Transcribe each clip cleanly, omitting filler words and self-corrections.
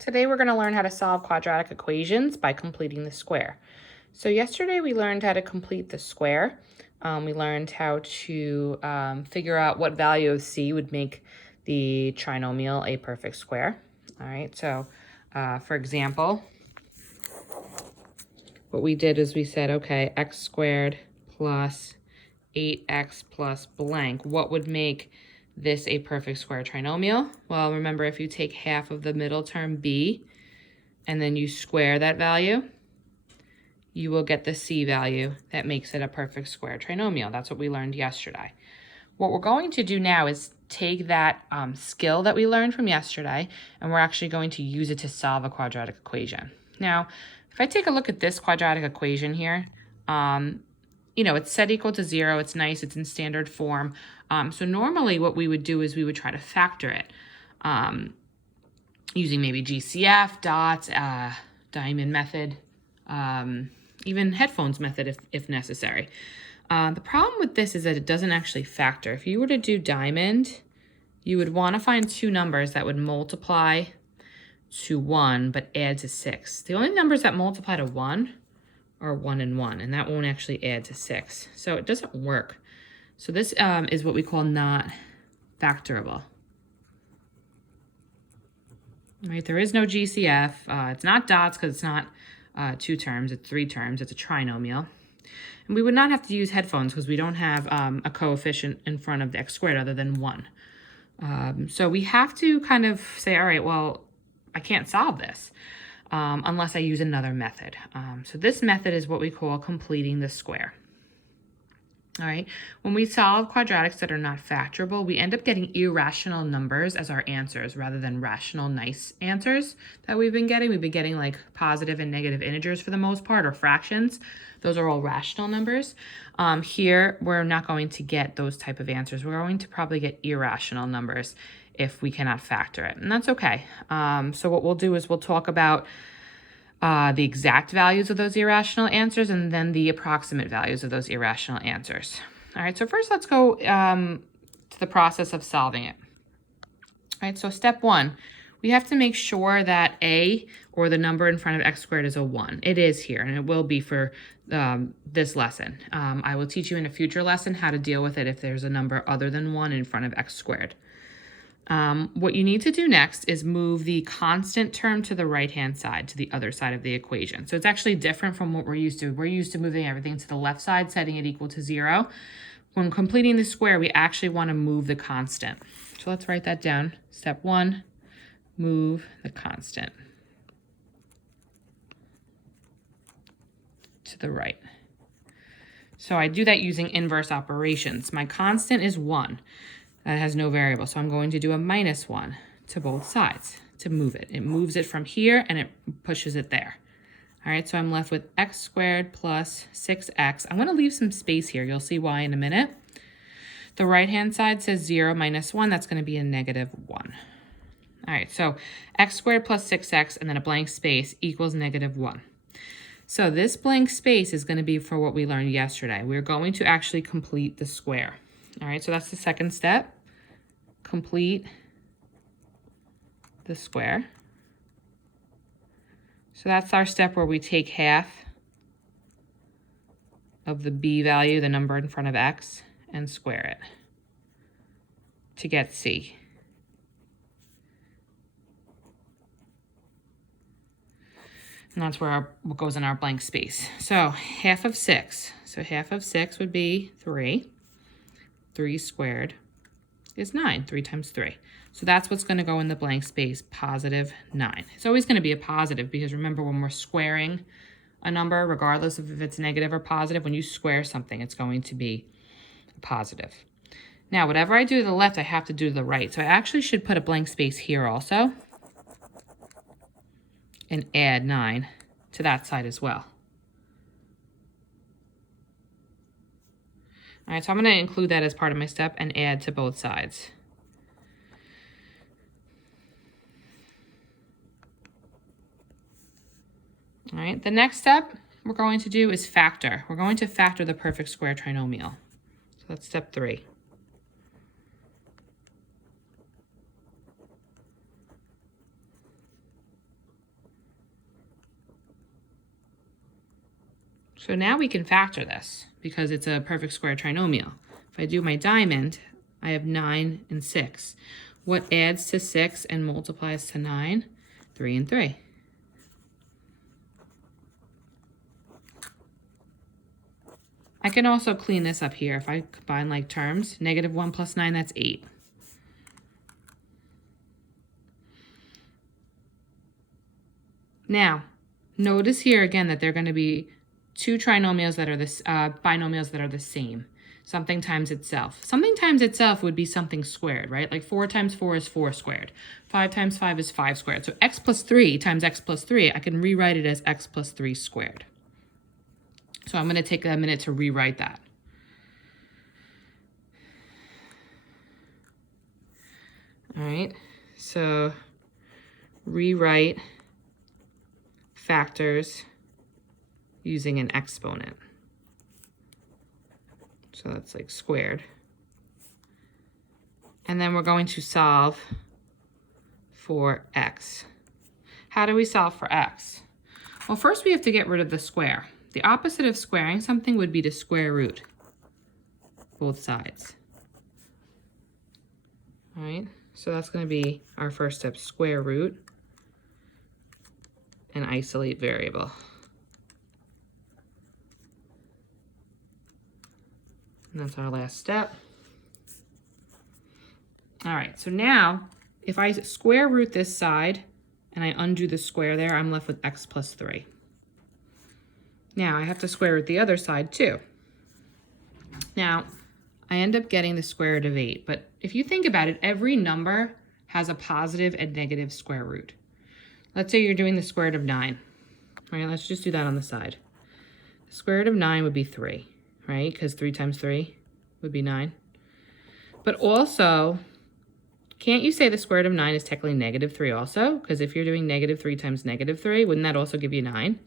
Today we're going to learn how to solve quadratic equations by completing the square. So yesterday we learned how to complete the square. We learned how to figure out what value of c would make the trinomial a perfect square. All right, so for example, what we did is we said, okay, x squared plus 8x plus blank, what would make this a perfect square trinomial? Well, remember, if you take half of the middle term b and then you square that value, you will get the c value that makes it a perfect square trinomial. That's what we learned yesterday. What we're going to do now is take that skill that we learned from yesterday, and we're actually going to use it to solve a quadratic equation. Now, if I take a look at this quadratic equation here, you know, it's set equal to 0. It's nice. It's in standard form. So normally what we would do is we would try to factor it using maybe GCF, dots, diamond method, even headphones method if necessary. The problem with this is that it doesn't actually factor. If you were to do diamond, you would want to find two numbers that would multiply to 1 but add to 6. The only numbers that multiply to 1 are 1 and 1, and that won't actually add to 6. So it doesn't work. So this is what we call not factorable. Right, there is no GCF. It's not dots because it's not 2 terms, it's 3 terms. It's a trinomial. And we would not have to use headphones because we don't have a coefficient in front of the x squared other than 1. So we have to kind of say, all right, well, I can't solve this unless I use another method. So this method is what we call completing the square. All right, when we solve quadratics that are not factorable, we end up getting irrational numbers as our answers rather than rational nice answers that we've been getting. We've been getting like positive and negative integers for the most part, or fractions. Those are all rational numbers. Here, we're not going to get those type of answers. We're going to probably get irrational numbers if we cannot factor it, and that's okay. So what we'll do is we'll talk about the exact values of those irrational answers and then the approximate values of those irrational answers. All right, so first let's go to the process of solving it. All right, so step 1, we have to make sure that a, or the number in front of x squared, is a 1. It is here, and it will be for this lesson. I will teach you in a future lesson how to deal with it if there's a number other than 1 in front of x squared. What you need to do next is move the constant term to the right-hand side, to the other side of the equation. So it's actually different from what we're used to. We're used to moving everything to the left side, setting it equal to 0. When completing the square, we actually want to move the constant. So let's write that down. Step 1, move the constant to the right. So I do that using inverse operations. My constant is 1. That has no variable, so I'm going to do a -1 to both sides to move it. It moves it from here and it pushes it there. All right, so I'm left with x squared plus 6x. I'm going to leave some space here. You'll see why in a minute. The right-hand side says 0 minus 1. That's going to be a -1. All right, so x squared plus 6x and then a blank space equals -1. So this blank space is going to be for what we learned yesterday. We're going to actually complete the square. All right, so that's the second step. Complete the square. So that's our step where we take half of the b value, the number in front of x, and square it to get c. And that's where what goes in our blank space. So half of 6. So half of 6 would be 3. 3 squared is 9. 3 times 3. So that's what's going to go in the blank space, positive 9. It's always going to be a positive because remember, when we're squaring a number, regardless of if it's negative or positive, when you square something, it's going to be a positive. Now, whatever I do to the left, I have to do to the right. So I actually should put a blank space here also and add 9 to that side as well. All right, so I'm going to include that as part of my step and add to both sides. All right, the next step we're going to do is factor. We're going to factor the perfect square trinomial. So that's step 3. So now we can factor this because it's a perfect square trinomial. If I do my diamond, I have 9 and 6. What adds to 6 and multiplies to 9? 3 and 3. I can also clean this up here. If I combine like terms, -1 plus 9, that's 8. Now, notice here again that they're going to be two trinomials that are binomials that are the same. Something times itself. Something times itself would be something squared, right? Like 4 times 4 is 4 squared. 5 times 5 is 5 squared. So x plus 3 times x plus 3, I can rewrite it as x plus 3 squared. So I'm going to take a minute to rewrite that. All right, so rewrite factors using an exponent. So that's like squared. And then we're going to solve for x. How do we solve for x? Well, first we have to get rid of the square. The opposite of squaring something would be to square root both sides. All right, so that's going to be our first step, square root and isolate variable. And that's our last step. All right, so now if I square root this side and I undo the square there, I'm left with x plus 3. Now I have to square root the other side too. Now I end up getting the square root of 8, but if you think about it, every number has a positive and negative square root. Let's say you're doing the square root of 9. All right, let's just do that on the side. The square root of 9 would be 3, right? Because 3 times 3 would be 9. But also, can't you say the square root of 9 is technically -3 also? Because if you're doing -3 times -3, wouldn't that also give you 9?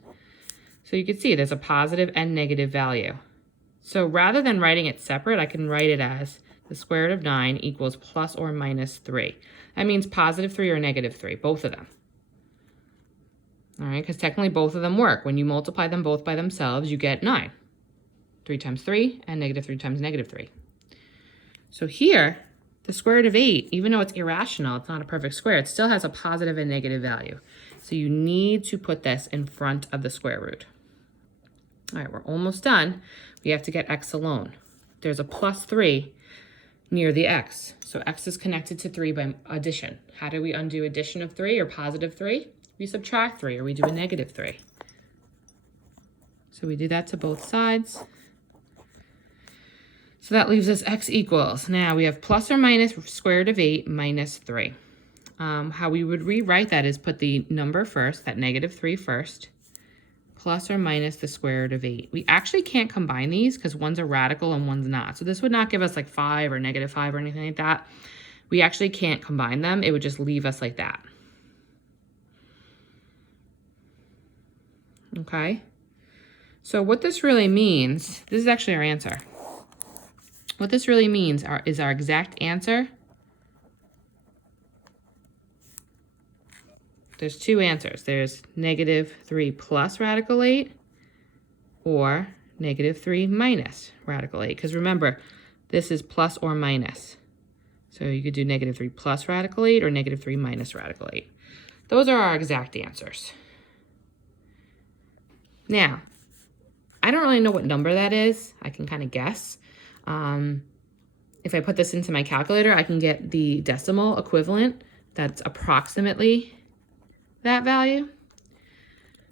So you can see there's a positive and negative value. So rather than writing it separate, I can write it as the square root of 9 equals plus or minus 3. That means +3 or -3, both of them. All right, because technically both of them work. When you multiply them both by themselves, you get 9. 3 times 3 and -3 times -3. So here, the square root of 8, even though it's irrational, it's not a perfect square, it still has a positive and negative value. So you need to put this in front of the square root. All right, we're almost done. We have to get x alone. There's a plus 3 near the x. So x is connected to 3 by addition. How do we undo addition of 3 or positive 3? We subtract 3 or we do a -3. So we do that to both sides. So that leaves us x equals. Now we have plus or minus square root of 8 minus 3. How we would rewrite that is put the number first, that -3 first, plus or minus the square root of 8. We actually can't combine these because one's a radical and one's not. So this would not give us like 5 or -5 or anything like that. We actually can't combine them. It would just leave us like that. Okay? So what this really means, this is actually our answer. What this really means is our exact answer. There's two answers. There's -3 plus radical 8 or -3 minus radical 8. Because remember, this is plus or minus. So you could do -3 plus radical 8 or -3 minus radical 8. Those are our exact answers. Now, I don't really know what number that is. I can kind of guess. If I put this into my calculator, I can get the decimal equivalent that's approximately that value.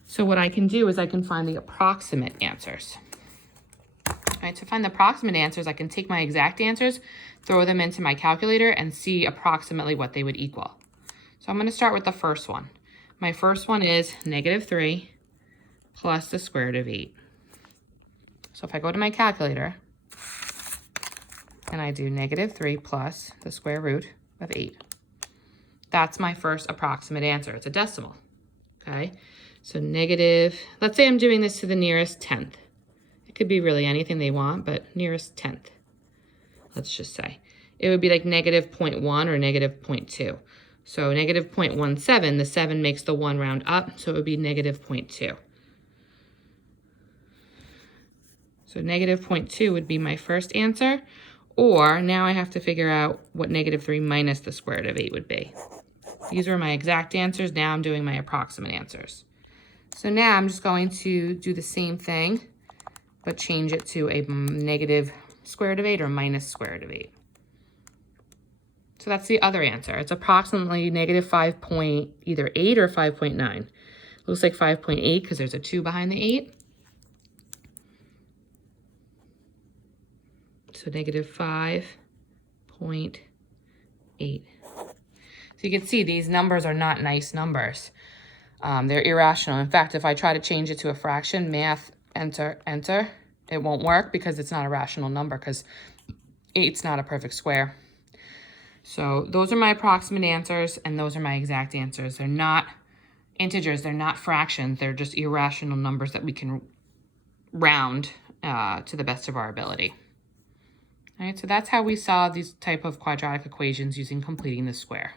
So what I can do is I can find the approximate answers. All right, to find the approximate answers, I can take my exact answers, throw them into my calculator, and see approximately what they would equal. So I'm going to start with the first one. My first one is -3 plus the square root of 8. So if I go to my calculator, and I do -3 plus the square root of 8. That's my first approximate answer. It's a decimal, okay? So let's say I'm doing this to the nearest 10th. It could be really anything they want, but nearest 10th, let's just say. It would be like -0.1 or -0.2. So -0.17, the 7 makes the 1 round up, so it would be -0.2. So negative 0.2 would be my first answer, or now I have to figure out what negative 3 minus the square root of 8 would be. These were my exact answers. Now I'm doing my approximate answers. So now I'm just going to do the same thing, but change it to a negative square root of 8 or minus square root of 8. So that's the other answer. It's approximately negative 5 point either 8 or 5.9. Looks like 5.8 because there's a 2 behind the 8. So negative 5.8. So you can see these numbers are not nice numbers. They're irrational. In fact, if I try to change it to a fraction, math, enter, it won't work because it's not a rational number because 8's not a perfect square. So those are my approximate answers, and those are my exact answers. They're not integers, they're not fractions, they're just irrational numbers that we can round to the best of our ability. All right, so that's how we solve these type of quadratic equations using completing the square.